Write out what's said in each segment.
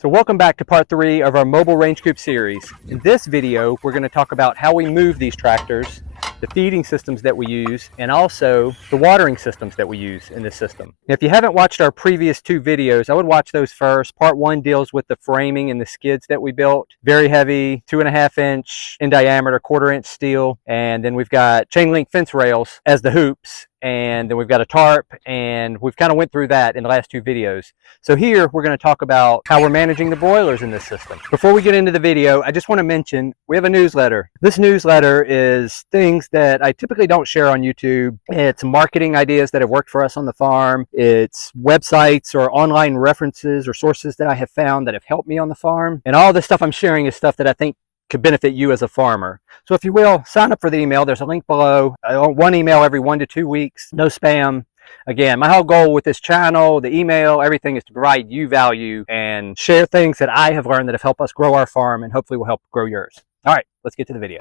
So welcome back to part 3 of our Mobile Range Coop series. In this video, we're going to talk about how we move these tractors, the feeding systems that we use, and also the watering systems that we use in this system. Now, if you haven't watched our previous 2 videos, I would watch those first. Part 1 deals with the framing and the skids that we built. Very heavy, 2.5 inch in diameter, 1/4 inch steel. And then we've got chain link fence rails as the hoops. And then we've got a tarp, and we've kind of went through that in the last 2 videos. So here we're going to talk about how we're managing the broilers in this system. Before we get into the video, I just want to mention we have a newsletter. This newsletter is things that I typically don't share on YouTube. It's marketing ideas that have worked for us on the farm. It's websites or online references or sources that I have found that have helped me on the farm. And all this stuff I'm sharing is stuff that I think could benefit you as a farmer. So if you will, sign up for the email. There's a link below. One email every 1 to 2 weeks. No spam. Again, my whole goal with this channel, the email, everything is to provide you value and share things that I have learned that have helped us grow our farm and hopefully will help grow yours. All right, let's get to the video.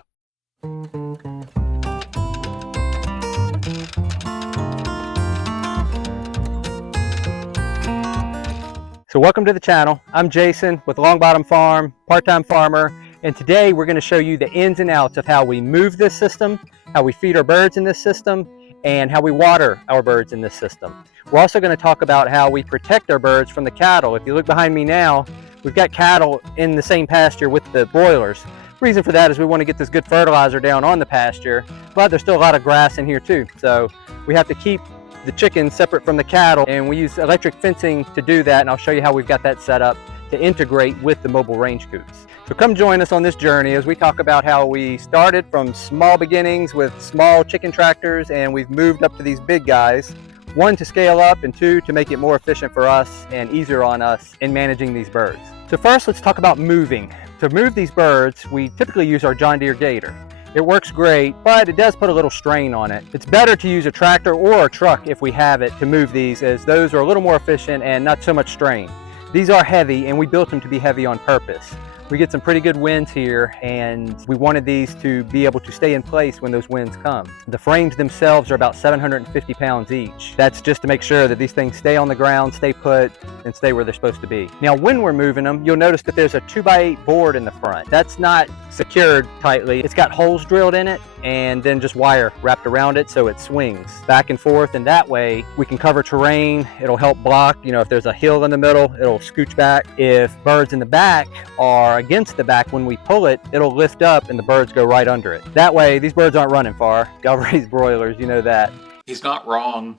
So welcome to the channel. I'm Jason with Long Bottom Farm, part-time farmer. And today we're going to show you the ins and outs of how we move this system, how we feed our birds in this system, and how we water our birds in this system. We're also going to talk about how we protect our birds from the cattle. If you look behind me now, we've got cattle in the same pasture with the broilers. The reason for that is we want to get this good fertilizer down on the pasture, but there's still a lot of grass in here too. So we have to keep the chickens separate from the cattle, and we use electric fencing to do that, and I'll show you how we've got that set up to integrate with the mobile range coops. So come join us on this journey as we talk about how we started from small beginnings with small chicken tractors, and we've moved up to these big guys. 1, to scale up, and 2, to make it more efficient for us and easier on us in managing these birds. So first, let's talk about moving. To move these birds, we typically use our John Deere Gator. It works great, but it does put a little strain on it. It's better to use a tractor or a truck if we have it to move these, as those are a little more efficient and not so much strain. These are heavy, and we built them to be heavy on purpose. We get some pretty good winds here, and we wanted these to be able to stay in place when those winds come. The frames themselves are about 750 pounds each. That's just to make sure that these things stay on the ground, stay put, and stay where they're supposed to be. Now, when we're moving them, you'll notice that there's a 2x8 board in the front. That's not secured tightly. It's got holes drilled in it, and then just wire wrapped around it so it swings back and forth, and that way we can cover terrain. It'll help block, if there's a hill in the middle, it'll scooch back. If birds in the back are against the back, when we pull it, it'll lift up and the birds go right under it. That way these birds aren't running far. Y'all raise broilers, you know that. He's not wrong.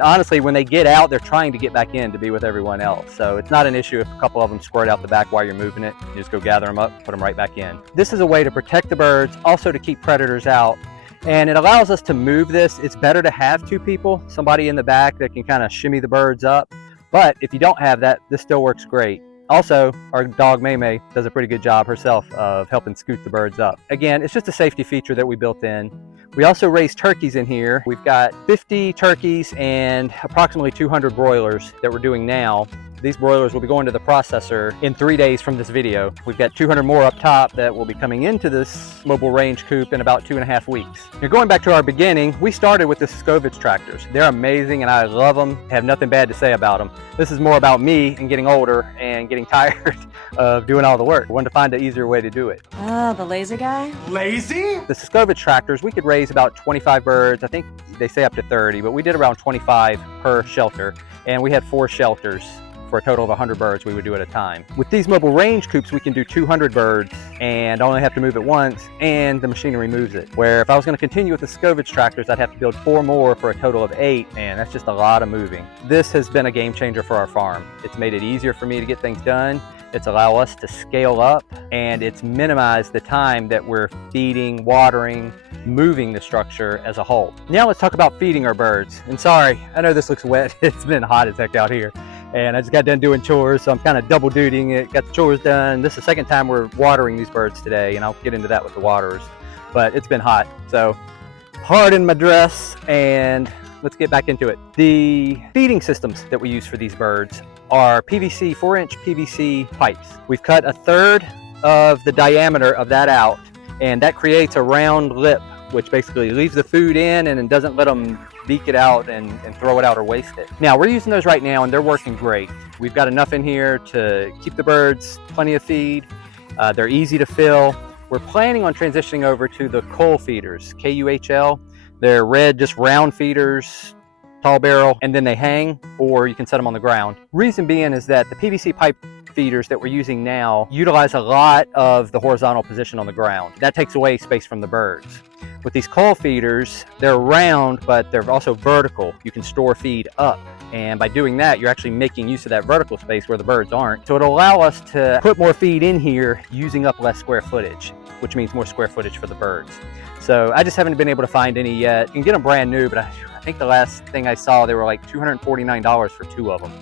Honestly, when they get out, they're trying to get back in to be with everyone else. So it's not an issue if a couple of them squirt out the back while you're moving it. You just go gather them up, put them right back in. This is a way to protect the birds, also to keep predators out. And it allows us to move this. It's better to have 2 people, somebody in the back that can kind of shimmy the birds up. But if you don't have that, this still works great. Also, our dog May does a pretty good job herself of helping scoot the birds up. Again, it's just a safety feature that we built in. We also raise turkeys in here. We've got 50 turkeys and approximately 200 broilers that we're doing now. These broilers will be going to the processor in 3 days from this video. We've got 200 more up top that will be coming into this mobile range coop in about 2.5 weeks. Now, going back to our beginning, we started with the Sucovich tractors. They're amazing and I love them. I have nothing bad to say about them. This is more about me and getting older and getting tired of doing all the work. I wanted to find an easier way to do it. Oh, the lazy guy? Lazy? The Sucovich tractors, we could raise about 25 birds. I think they say up to 30, but we did around 25 per shelter, and we had 4 shelters. For a total of 100 birds we would do at a time. With these mobile range coops, we can do 200 birds and only have to move it once, and the machinery moves it. Where if I was going to continue with the Sucovich tractors, I'd have to build 4 more for a total of 8, and that's just a lot of moving. This has been a game changer for our farm. It's made it easier for me to get things done. It's allowed us to scale up, and it's minimized the time that we're feeding, watering, moving the structure as a whole. Now let's talk about feeding our birds. And sorry, I know this looks wet. It's been hot as heck out here. And I just got done doing chores, so I'm kind of double dutying it. Got the chores done. This is the second time we're watering these birds today, and I'll get into that with the waterers. But it's been hot, so hard in my dress, and let's get back into it. The feeding systems that we use for these birds are PVC, 4-inch PVC pipes. We've cut 1/3 of the diameter of that out, and that creates a round lip, which basically leaves the food in and it doesn't let them leak it out and throw it out or waste it. Now we're using those right now and they're working great. We've got enough in here to keep the birds plenty of feed. They're easy to fill. We're planning on transitioning over to the coal feeders, Kuhl. They're red, just round feeders, tall barrel, and then they hang, or you can set them on the ground. Reason being is that the PVC pipe feeders that we're using now utilize a lot of the horizontal position on the ground. That takes away space from the birds. With these coal feeders, they're round, but they're also vertical. You can store feed up. And by doing that, you're actually making use of that vertical space where the birds aren't. So it'll allow us to put more feed in here using up less square footage, which means more square footage for the birds. So I just haven't been able to find any yet. You can get them brand new, but I think the last thing I saw, they were like $249 for 2 of them.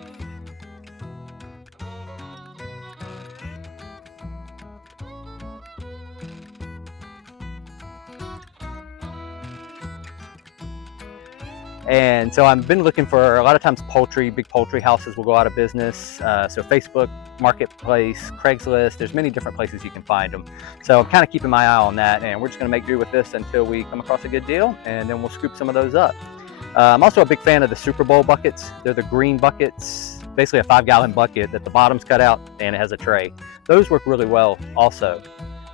And so I've been looking for, a lot of times big poultry houses will go out of business. So Facebook, Marketplace, Craigslist, there's many different places you can find them. So I'm kind of keeping my eye on that, and we're just gonna make do with this until we come across a good deal, and then we'll scoop some of those up. I'm also a big fan of the Super Bowl buckets. They're the green buckets, basically a 5-gallon bucket that the bottom's cut out and it has a tray. Those work really well also.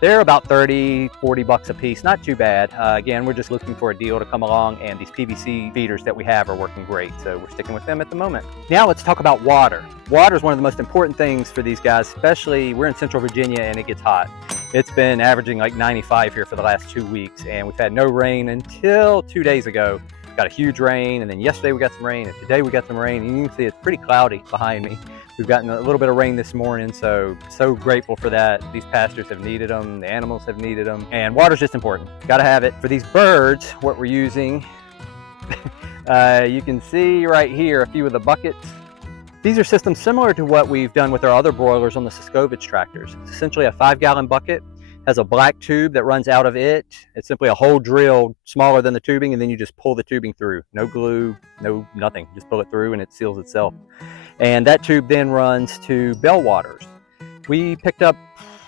They're about 30, 40 bucks a piece, not too bad. Again, we're just looking for a deal to come along, and these PVC feeders that we have are working great, so we're sticking with them at the moment. Now let's talk about water. Water is one of the most important things for these guys, especially we're in Central Virginia and it gets hot. It's been averaging like 95 here for the last 2 weeks, and we've had no rain until 2 days ago. Got a huge rain, and then yesterday we got some rain, and today we got some rain, and you can see it's pretty cloudy behind me. We've gotten a little bit of rain this morning, so grateful for that. These pastures have needed them, the animals have needed them, and water's just important. Gotta have it. For these birds, what we're using, you can see right here a few of the buckets. These are systems similar to what we've done with our other broilers on the Sucovich tractors. It's essentially a 5-gallon bucket, has a black tube that runs out of it. It's simply a hole drilled smaller than the tubing, and then you just pull the tubing through. No glue, no nothing. Just pull it through and it seals itself. And that tube then runs to bell waters. We picked up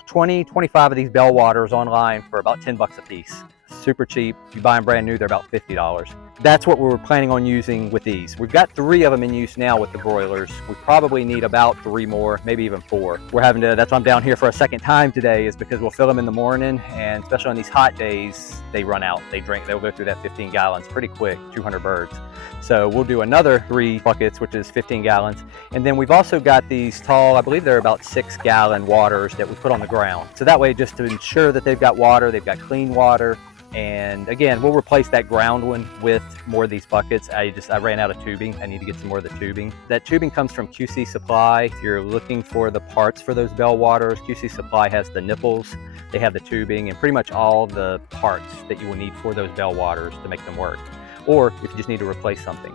20, 25 of these bell waters online for about 10 bucks a piece. Super cheap. If you buy them brand new, they're about $50. That's what we were planning on using with these. We've got 3 of them in use now with the broilers. We probably need about 3 more, maybe even 4. We're having to, that's why I'm down here for a second time today, is because we'll fill them in the morning, and especially on these hot days, they run out. They'll go through that 15 gallons pretty quick, 200 birds. So we'll do another 3 buckets, which is 15 gallons. And then we've also got these tall, I believe they're about 6-gallon waters that we put on the ground. So that way, just to ensure that they've got water, they've got clean water. And again, we'll replace that ground one with more of these buckets. I ran out of tubing. I need to get some more of the tubing. That tubing comes from QC Supply. If you're looking for the parts for those bell waters, QC Supply has the nipples, they have the tubing, and pretty much all the parts that you will need for those bell waters to make them work. Or if you just need to replace something.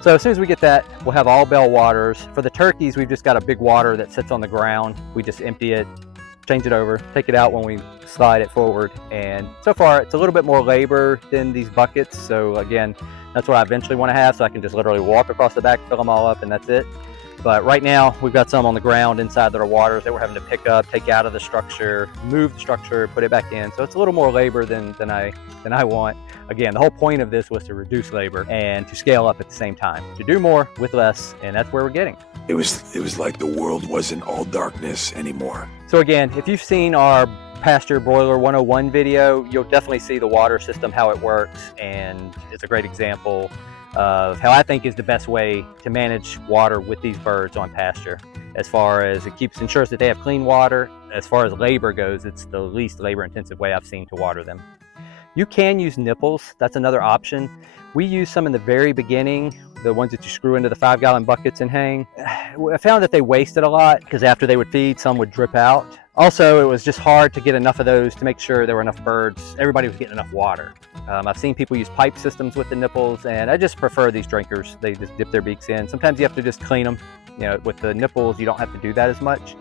So as soon as we get that, we'll have all bell waters. For the turkeys, we've just got a big water that sits on the ground. We just empty it, change it over, take it out when we slide it forward. And so far, it's a little bit more labor than these buckets. So again, that's what I eventually want to have, so I can just literally walk across the back, fill them all up, and that's it. But right now, we've got some on the ground inside that are waters that we're having to pick up, take out of the structure, move the structure, put it back in. So it's a little more labor than I want. Again, the whole point of this was to reduce labor and to scale up at the same time, to do more with less, and that's where we're getting. It was like the world wasn't all darkness anymore. So again, if you've seen our Pastured Broiler 101 video, you'll definitely see the water system, how it works, and it's a great example of how I think is the best way to manage water with these birds on pasture. As far as it ensures that they have clean water. As far as labor goes, it's the least labor intensive way I've seen to water them. You can use nipples, that's another option. We use some in the very beginning, the ones that you screw into the 5-gallon buckets and hang. I found that they wasted a lot because after they would feed, some would drip out. Also, it was just hard to get enough of those to make sure there were enough birds. Everybody was getting enough water. I've seen people use pipe systems with the nipples, and I just prefer these drinkers. They just dip their beaks in. Sometimes you have to just clean them. You know, with the nipples, you don't have to do that as much.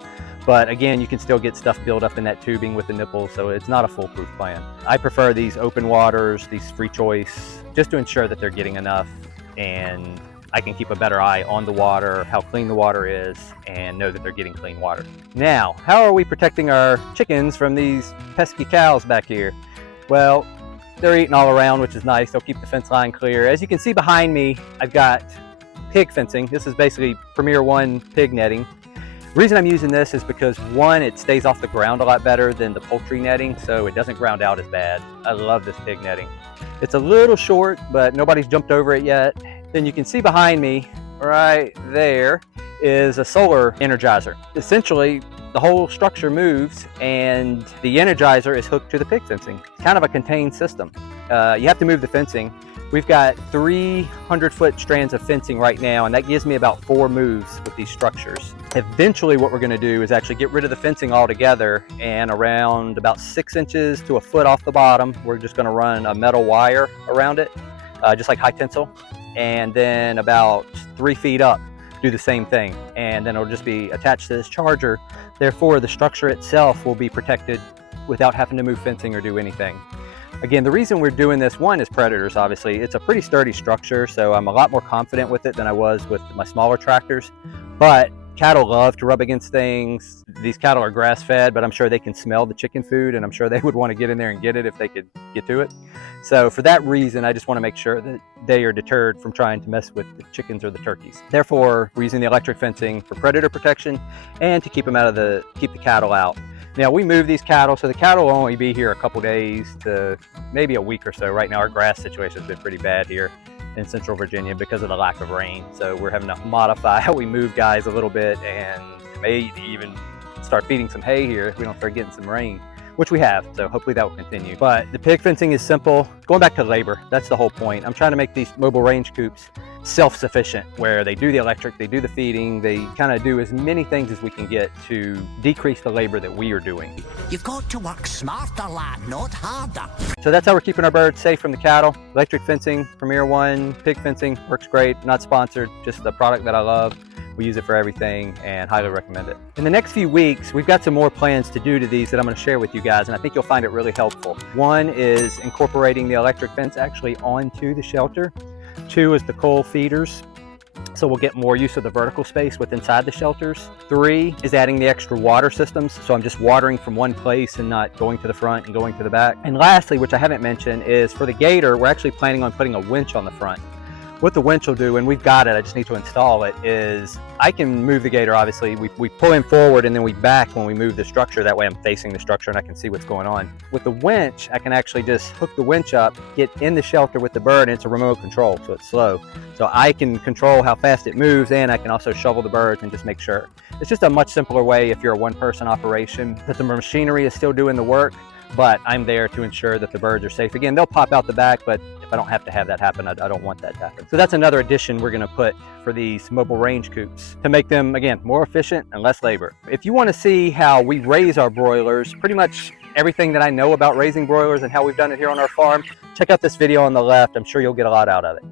But again, you can still get stuff built up in that tubing with the nipples, so it's not a foolproof plan. I prefer these open waters, these free choice, just to ensure that they're getting enough, and I can keep a better eye on the water, how clean the water is, and know that they're getting clean water. Now, how are we protecting our chickens from these pesky cows back here? Well, they're eating all around, which is nice. They'll keep the fence line clear. As you can see behind me, I've got pig fencing. This is basically Premier One pig netting. The reason I'm using this is because one, it stays off the ground a lot better than the poultry netting, so it doesn't ground out as bad. I love this pig netting. It's a little short, but nobody's jumped over it yet. Then you can see behind me, right there, is a solar energizer. Essentially, the whole structure moves and the energizer is hooked to the pig fencing. It's kind of a contained system. You have to move the fencing. We've got 300-foot strands of fencing right now, and that gives me about 4 moves with these structures. Eventually what we're going to do is actually get rid of the fencing altogether, and around about 6 inches to a foot off the bottom, we're just going to run a metal wire around it, just like high tensile, and then about 3 feet up do the same thing, and then it'll just be attached to this charger. Therefore, the structure itself will be protected without having to move fencing or do anything. Again, the reason we're doing this, one, is predators, obviously. It's a pretty sturdy structure, so I'm a lot more confident with it than I was with my smaller tractors. But cattle love to rub against things. These cattle are grass-fed, but I'm sure they can smell the chicken food, and I'm sure they would want to get in there and get it if they could get to it. So for that reason, I just want to make sure that they are deterred from trying to mess with the chickens or the turkeys. Therefore, we're using the electric fencing for predator protection and to keep them out of keep the cattle out. Now, we move these cattle, so the cattle will only be here a couple days to maybe a week or so. Right now, our grass situation has been pretty bad here in Central Virginia because of the lack of rain. So we're having to modify how we move guys a little bit, and may even start feeding some hay here if we don't start getting some rain, which we have. So hopefully that will continue. But the pig fencing is simple. Going back to labor, that's the whole point. I'm trying to make these mobile range coops self-sufficient, where they do the electric, they do the feeding, they kind of do as many things as we can get to decrease the labor that we are doing. You've got to work smarter, lad, not harder. So that's how we're keeping our birds safe from the cattle. Electric fencing, Premier One, pig fencing, works great. Not sponsored, just a product that I love. We use it for everything and highly recommend it. In the next few weeks, we've got some more plans to do to these that I'm going to share with you guys, and I think you'll find it really helpful. One is incorporating the electric fence actually onto the shelter. 2 is the coal feeders, so we'll get more use of the vertical space with inside the shelters. 3 is adding the extra water systems, so I'm just watering from one place and not going to the front and going to the back. And lastly, which I haven't mentioned, is for the gator, we're actually planning on putting a winch on the front. What the winch will do, and we've got it, I just need to install it, is I can move the gator, obviously. We pull him forward and then we back when we move the structure. That way I'm facing the structure and I can see what's going on. With the winch, I can actually just hook the winch up, get in the shelter with the bird, and it's a remote control, so it's slow. So I can control how fast it moves, and I can also shovel the birds and just make sure. It's just a much simpler way if you're a one-person operation, that the machinery is still doing the work, but I'm there to ensure that the birds are safe. Again, they'll pop out the back, but if I don't have to have that happen, I don't want that to happen. So that's another addition we're gonna put for these mobile range coops to make them, again, more efficient and less labor. If you wanna see how we raise our broilers, pretty much everything that I know about raising broilers and how we've done it here on our farm, check out this video on the left. I'm sure you'll get a lot out of it.